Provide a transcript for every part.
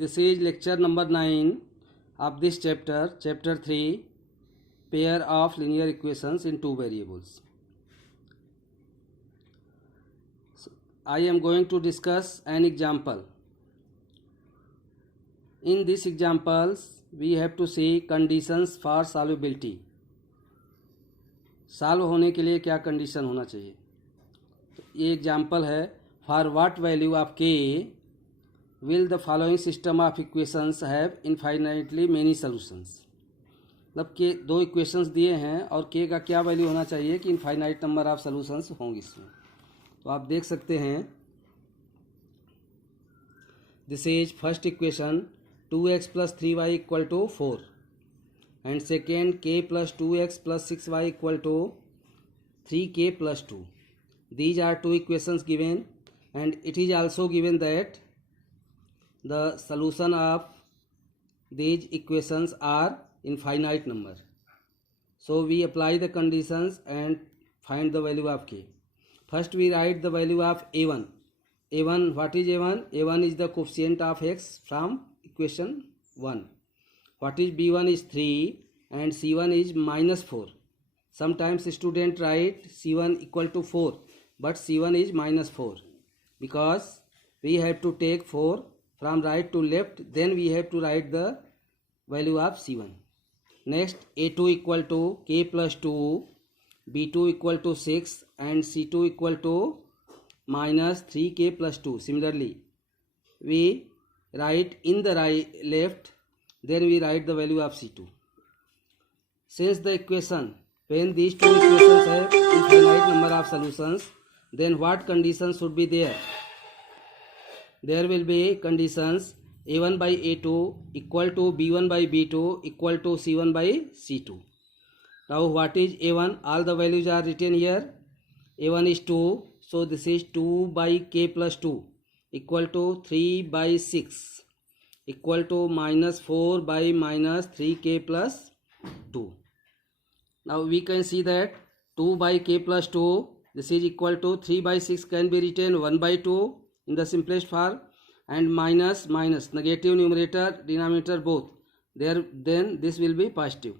This is lecture number 9 of this chapter, chapter 3, pair of linear equations in two variables. So, I am going to discuss an example. In these examples, we have to see conditions for solubility. Solve होने के लिए क्या condition होना चाहिए. तो ये example है. For what value of के will the following system of equations have infinitely many solutions. मतलब के दो इक्वेशंस दिए हैं और के का क्या वैल्यू होना चाहिए कि इनफाइनाइट नंबर ऑफ सॉल्यूशंस होंगे इसमें. तो आप देख सकते हैं this is first equation 2x plus 3y equal to 4 and second k plus 2x plus 6y equal to 3k plus 2. These are two equations given and it is also given that the solution of these equations are infinite number. So we apply the conditions and find the value of k. First we write the value of a1. a1, what is a1? a1 is the coefficient of x from equation 1. What is b1 is 3 and c1 is minus 4. Sometimes student write c1 equal to 4 but c1 is minus 4 because we have to take 4 from right to left, then we have to write the value of c1. Next a2 equal to k plus 2, b2 equal to 6 and c2 equal to minus 3k plus 2. Similarly we write in the left, then we write the value of c2. Since the equation, when these two equations have infinite number of solutions, then what conditions should be there? There will be conditions a1 by a2 equal to b1 by b2 equal to c1 by c2. Now what is a1? All the values are written here. a1 is 2, so this is 2 by k plus 2 equal to 3 by 6 equal to minus 4 by minus 3k plus 2. Now we can see that 2 by k plus 2, this is equal to 3 by 6 can be written 1 by 2 in the simplest form and minus negative numerator denominator both there, then this will be positive.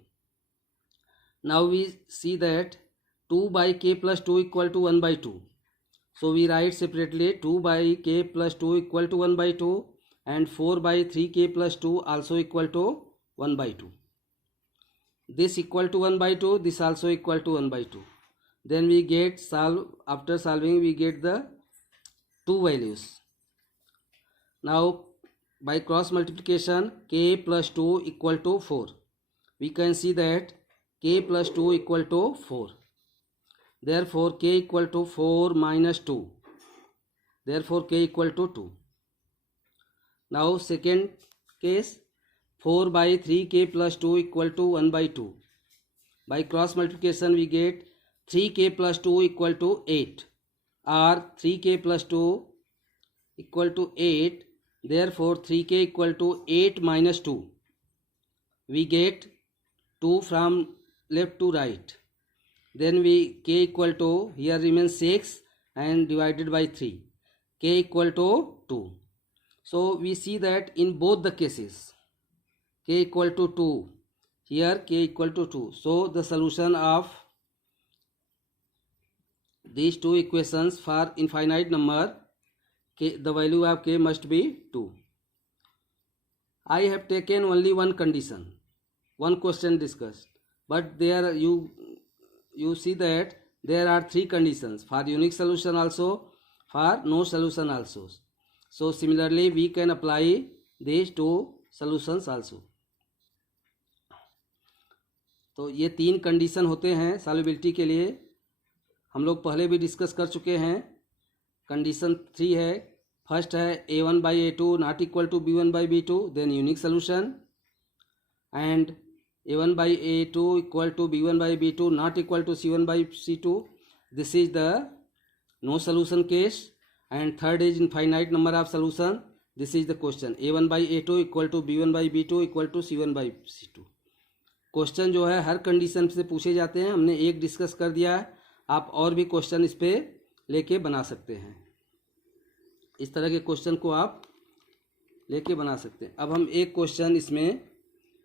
Now we see that 2 by k plus 2 equal to 1 by 2, so we write separately 2 by k plus 2 equal to 1 by 2 and 4 by 3k plus 2 also equal to 1 by 2. This equal to 1 by 2, this also equal to 1 by 2. Then we get after solving we get the two values. Now by cross multiplication k plus 2 equal to 4. We can see that k plus 2 equal to 4. Therefore k equal to 4 minus 2. Therefore k equal to 2. Now second case 4 by 3k plus 2 equal to 1 by 2. By cross multiplication we get 3k plus 2 equal to 8 or 3k plus 2 equal to 8. Therefore 3k equal to 8 minus 2. We get 2 from left to right. Then we k equal to, here remains 6 and divided by 3. K equal to 2. So we see that in both the cases k equal to 2, here k equal to 2. So the solution of these two equations for infinite number, k, the value of k must be 2. I have taken only one condition, one question discussed, but there you see that there are three conditions for unique solution also, for no solution also. So similarly we can apply these two solutions also. तो ये तीन condition होते हैं solubility के लिए. हम लोग पहले भी डिस्कस कर चुके हैं. कंडीशन 3 है. फर्स्ट है a1 by a2 not equal to b1 by b2, then unique solution. And a1 by a2 equal to b1 by b2 not equal to c1 by c2, this is the no solution case. And third is infinite number of solution. This is the question a1 by a2 equal to b1 by b2 equal to c1 by c2. Question जो है हर condition से पूछे जाते हैं. हमने एक discuss कर दिया है. आप और भी क्वेश्चन इस पे लेके बना सकते हैं. इस तरह के क्वेश्चन को आप लेके बना सकते हैं। अब हम एक क्वेश्चन इसमें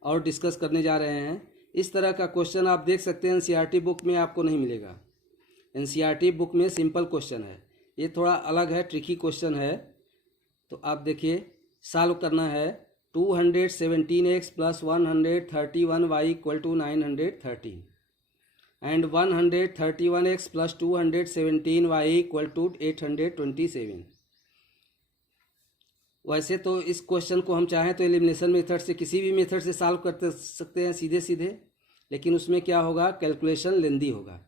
और डिस्कस करने जा रहे हैं। इस तरह का क्वेश्चन आप देख सकते हैं एनसीईआरटी बुक में आपको नहीं मिलेगा। एनसीईआरटी बुक में सिंपल क्वेश्चन है, ये थोड़ा अलग है, ट्रिकी क्वेश्चन है। तो आप देखिए, सॉल्व करना है 217x + 131y = 913 and 131x + 217y = 827। वैसे तो इस क्वेश्चन को हम चाहें तो एलिमिनेशन मेथड से, किसी भी मेथड से सॉल्व कर सकते हैं सीधे सीधे, लेकिन उसमें क्या होगा, कैलकुलेशन लेंदी होगा,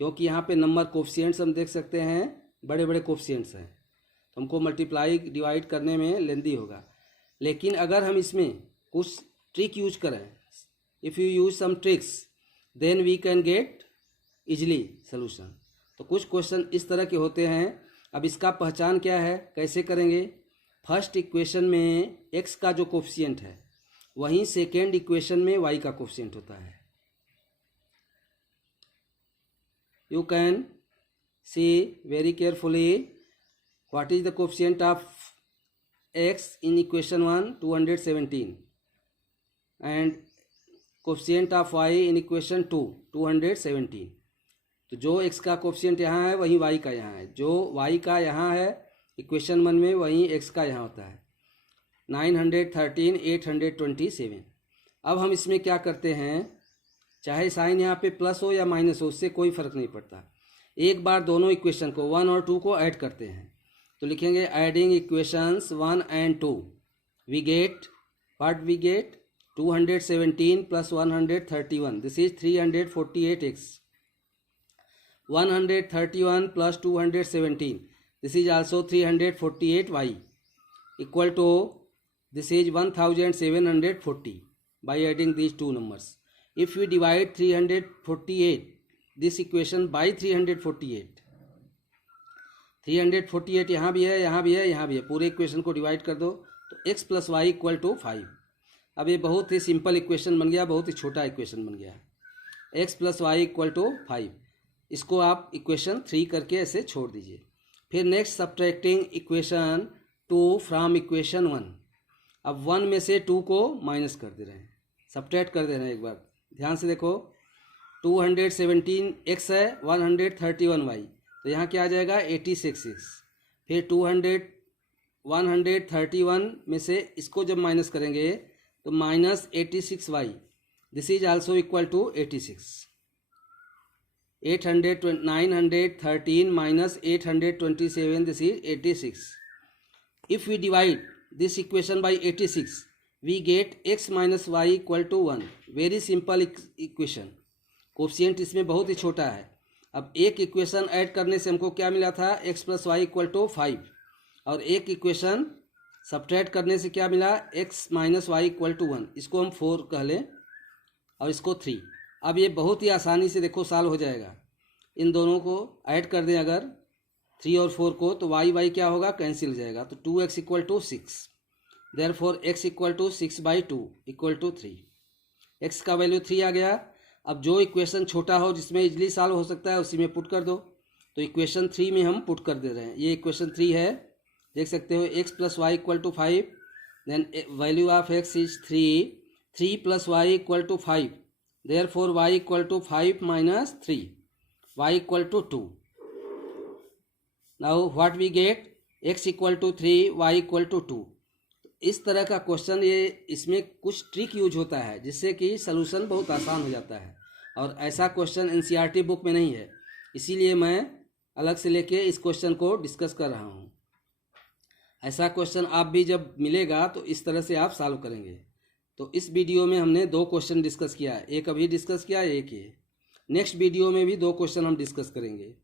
क्योंकि यहाँ पे नंबर कोफिशिएंट्स हम देख सकते हैं, बड़े बड़े कोफिशिएंट्स हैं, तो हमको मल्टीप्लाई डिवाइड करने में लेंदी होगा। लेकिन अगर हम इसमें कुछ ट्रिक यूज करें, if you use some tricks then we can get easily solution. तो कुछ क्वेश्चन इस तरह के होते हैं। अब इसका पहचान क्या है, कैसे करेंगे? फर्स्ट इक्वेशन में x का जो कोफिशिएंट है वहीं सेकेंड इक्वेशन में y का कोफिशिएंट होता है। You can see very carefully what is the coefficient of x in equation 1 217 and coefficient of y in equation 2 217। तो जो x का कोफिशिएंट यहाँ है वहीं y का यहाँ है, जो y का यहाँ है इक्वेशन 1 में वहीं x का यहाँ होता है। 913 827। अब हम इसमें क्या करते हैं, चाहे साइन यहाँ पे प्लस हो या माइनस हो, उससे कोई फर्क नहीं पड़ता। एक बार दोनों इक्वेशन को 1 और 2 को ऐड करते हैं। तो लिखेंगे adding equations 1 and 2 we get what we get 217 + 131, this is 348x। 131 + 217, this is also 348y equal to this is 1740 by adding these two numbers. If we divide 348 this equation by 348, 348 यहाँ भी है, यहाँ भी है, यहाँ भी है, पूरे इक्वेशन को डिवाइड कर दो तो x + y = 5। अब ये बहुत ही सिंपल इक्वेशन बन गया, बहुत ही छोटा इक्वेशन बन गया। x + y = 5, इसको आप इक्वेशन 3 करके ऐसे छोड़ दीजिए। फिर next subtracting equation 2 from equation 1। अब 1 में से 2 को माइनस कर दे रहे हैं, सब्ट्रैक्ट कर दे रहे हैं। एक बार ध्यान से देखो, 217x है, 131y, तो यहाँ क्या आ जाएगा 86x। फिर 131 में से इसको जब माइनस करेंगे तो -86y, this is also equal to 86। 913 minus 827, this is 86. If we divide this equation by 86, we get x minus y = 1. Very simple equation. Coefficient इसमें बहुत ही छोटा है। अब एक इक्वेशन ऐड करने से हमको क्या मिला था, x + y = 5, और एक इक्वेशन सब्ट्रैक्ट करने से क्या मिला, x - y = 1। इसको हम 4 कह लें और इसको 3। अब ये बहुत ही आसानी से देखो सॉल्व हो जाएगा। इन दोनों को ऐड कर दें अगर 3 और 4 को, तो y क्या होगा, कैंसिल हो जाएगा। तो 2x = 6, देयरफॉर x = 6/2 = 3। x का वैल्यू 3 आ गया। अब जो इक्वेशन छोटा हो जिसमें इजली सॉल्व हो सकता है उसी में पुट कर दो। तो इक्वेशन 3 में हम पुट कर दे रहे हैं। ये इक्वेशन 3 है, देख सकते हो, x + y = 5, then value of x is 3, 3 + y = 5, therefore y = 5 - 3, y = 2. Now what we get, x = 3, y = 2। इस तरह का क्वेश्चन, ये इसमें कुछ ट्रिक यूज होता है जिससे कि सलूशन बहुत आसान हो जाता है, और ऐसा क्वेश्चन एनसीईआरटी बुक में नहीं है, इसीलिए मैं अलग से लेके इस क्वेश्चन को डिस्कस कर रहा हूँ। ऐसा क्वेश्चन आप भी जब मिलेगा तो इस तरह से आप सॉल्व करेंगे। तो इस वीडियो में हमने 2 क्वेश्चन डिस्कस किया है, एक अभी डिस्कस किया, एक ये। नेक्स्ट वीडियो में भी 2 क्वेश्चन हम डिस्कस करेंगे।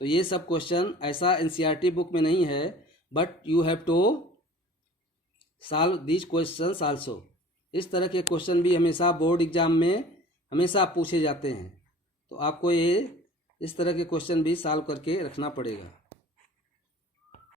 तो ये सब क्वेश्चन ऐसा एनसीईआरटी बुक में नहीं है, but you have to solve these questions also. इस तरह के क्वेश्चन भी हमेशा बोर्ड एग्जाम में हमेशा पूछे जाते हैं, तो आपको ये इस तरह के क्वेश्चन भी सॉल्व करके रखना पड़ेगा।